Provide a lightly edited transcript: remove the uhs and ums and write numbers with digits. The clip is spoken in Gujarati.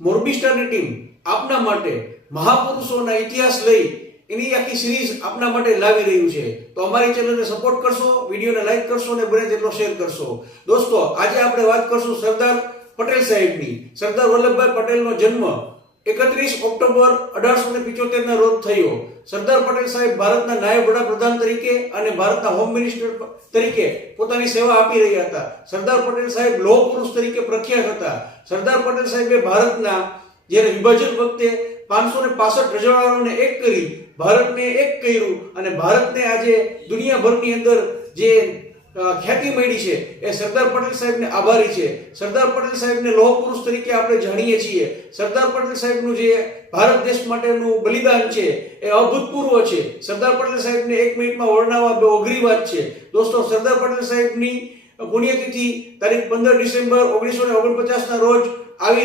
મોરબી સ્ટારની ટીમ આપના માટે મહાપુરુષોના ઇતિહાસ લઈ એની આખી સિરીઝ આપના માટે લાવી રહ્યું છે. તો અમારી ચેનલને સપોર્ટ કરશો, વિડીયોને લાઈક કરશો અને બને તેટલો શેર કરશો. દોસ્તો, આજે આપણે વાત કરશું સરદાર પટેલ સાહેબની. સરદાર વલ્લભભાઈ પટેલનો જન્મ 31 ઓક્ટોબર 1875 ના રોજ થયો. સરદાર પટેલ સાહેબ ભારતના નાયબ વડાપ્રધાન તરીકે અને ભારતના હોમ મિનિસ્ટર તરીકે પોતાની સેવા આપી રહ્યા હતા. સરદાર પટેલ સાહેબ લોહ પુરુષ તરીકે પ્રખ્યાત હતા. સરદાર પટેલ સાહેબે ભારતના જ્યારે વિભાજન વખતે 565 રજવાડાઓને એક કરી ભારતને એક કર્યું અને ભારતને આજે દુનિયાભરની અંદર જે ખ્યાતિ મળી છે એ સરદાર પટેલ સાહેબને આભારી છે. સરદાર પટેલ સાહેબને લોહ પુરુષ તરીકે આપણે જાણીએ છીએ. સરદાર પટેલ સાહેબનું જે ભારત દેશ માટેનું બલિદાન છે એ અભૂતપૂર્વ છે. સરદાર પટેલ સાહેબને 1 મિનિટમાં વર્ણવવા બહુ અઘરી વાત છે. દોસ્તો, સરદાર પટેલ સાહેબની પુણ્યતિથિ તારીખ 15 ડિસેમ્બર 1949 ના રોજ આવી